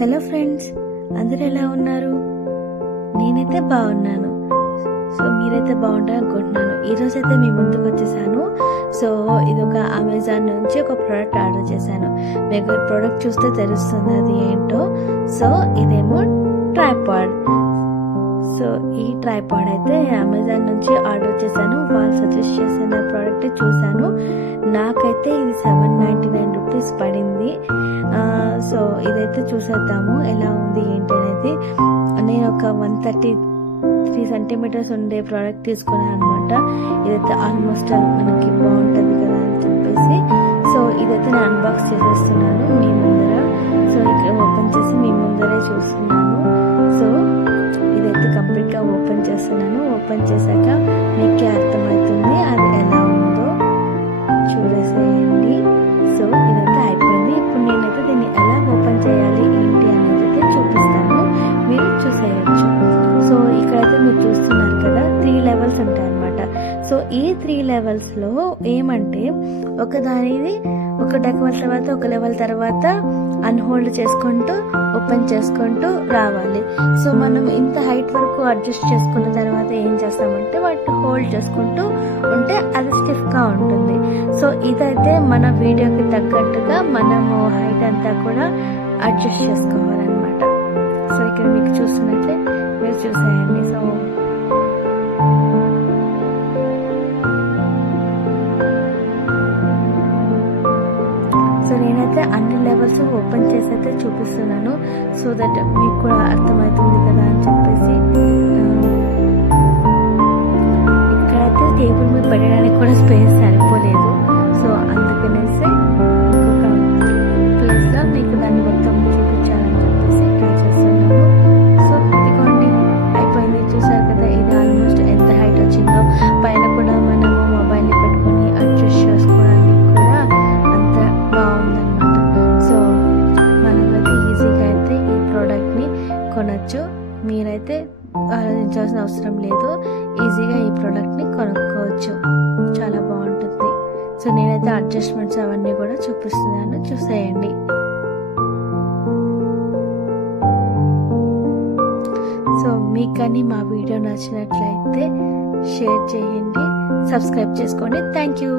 Hello friends, అందరూ ఎలా ఉన్నారు? నేనైతే బాగున్నాను. సో మీరైతే బాగుంటారు అనుకుంటున్నాను. ఈరోజు అయితే మీ ముందుకు వచ్చేసాను. సో ఇది ఒక అమెజాన్ నుంచి ఒక ప్రోడక్ట్ ఆర్డర్ చేశాను. మీకు ప్రోడక్ట్ చూస్తే తెలుస్తుంది అది ఏంటో. సో ఇదేమో ట్రైపాడ్. సో ఈ ట్రైపాడ్ అయితే అమెజాన్ నుంచి ఆర్డర్ చేశాను. వాళ్ళు సజెస్ట్ చేసిన ప్రోడక్ట్ చూశాను. నాకైతే ఇది 799 రూపీస్ పడింది. సో ఇదైతే చూసేద్దాము ఎలా ఉంది ఏంటి అనేది. నేను ఒక 133 సెంటీమీటర్స్ ఉండే ప్రోడక్ట్ తీసుకున్నాను అనమాట. ఇదైతే ఆల్మోస్ట్ మనకి బాగుంటుంది కదా అని చెప్పేసి సో ఇదైతే నేను అన్బాక్స్ చేసేస్తున్నాను మీ ముందర. సో ఇక్కడ ఓపెన్ చేసి మీ ముందరే చూస్తున్నాను. సో ఇదైతే కంప్లీట్గా ఓపెన్ చేస్తున్నాను. ఓపెన్ చేశాక మీకే అర్థమవుతుంది అది ఎలా ఉందో చూసేయండి. సో ఇదైతే అయిపోయింది. ఇప్పుడు నేనైతే దీన్ని ఎలా ఓపెన్ చేయాలి ఏంటి అనేది అయితే చూపిస్తాను, మీరు చూసేయచ్చు. సో ఇక్కడైతే మీరు చూస్తున్నారు కదా 3 లెవెల్స్ ఉంటాయి అన్నమాట. సో ఈ 3 లెవెల్స్లో ఏమంటే ఒక లెవెల్ తర్వాత అన్హోల్డ్ చేసుకుంటూ ఓపెన్ చేసుకుంటూ రావాలి. సో మనం ఇంత హైట్ వరకు అడ్జస్ట్ చేసుకున్న తర్వాత ఏం చేస్తామంటే వాటిని హోల్డ్ చేసుకుంటూ ఉంటే అది స్టిఫ్గా ఉంటుంది. సో ఇదైతే మన వీడియోకి తగ్గట్టుగా మనము హైట్ అంతా కూడా అడ్జస్ట్ చేసుకోవాలన్నమాట. సో ఇక్కడ మీకు చూస్తున్నట్లే మీరు చూసేయండి. సో నేనైతే అన్ని లెవెల్స్ ఓపెన్ చేసి అయితే చూపిస్తున్నాను. సో దట్ మీకు కూడా అర్థమవుతుంది కదా అని చెప్పేసి. ఇక్కడైతే టేబుల్ మీద పెట్టడానికి కూడా స్పేస్ సరిపోలేదు. సో అందుకనేసి ఇంకొక ప్లేస్లో మీకు దాన్ని మొత్తం చూపించాలని చెప్పేసి ట్రై చేస్తున్నాను. సో ఇదిగోండి అయిపోయింది. చూసారు కదా ఇది ఆల్మోస్ట్ ఎంత హైట్ వచ్చిందో. పైన కూడా మనము మొబైల్ని పెట్టుకొని అడ్జస్ట్ చేసుకోవడానికి కూడా అంత బాగుందన్నమాట. సో మనమైతే ఈజీగా అయితే ఈ ప్రోడక్ట్ని కొనచ్చు. మీరైతే ఆలోచించాల్సిన అవసరం లేదు. ఈజీగా ఈ ప్రోడక్ట్ని కొనుక్కోవచ్చు. చాలా బాగుంటుంది. సో నేనైతే అడ్జస్ట్మెంట్స్ అవన్నీ కూడా చూపిస్తున్నాను, చూసేయండి. సో మీకు కానీ మా వీడియో నచ్చినట్లయితే షేర్ చేయండి, సబ్స్క్రైబ్ చేసుకోండి. Thank you.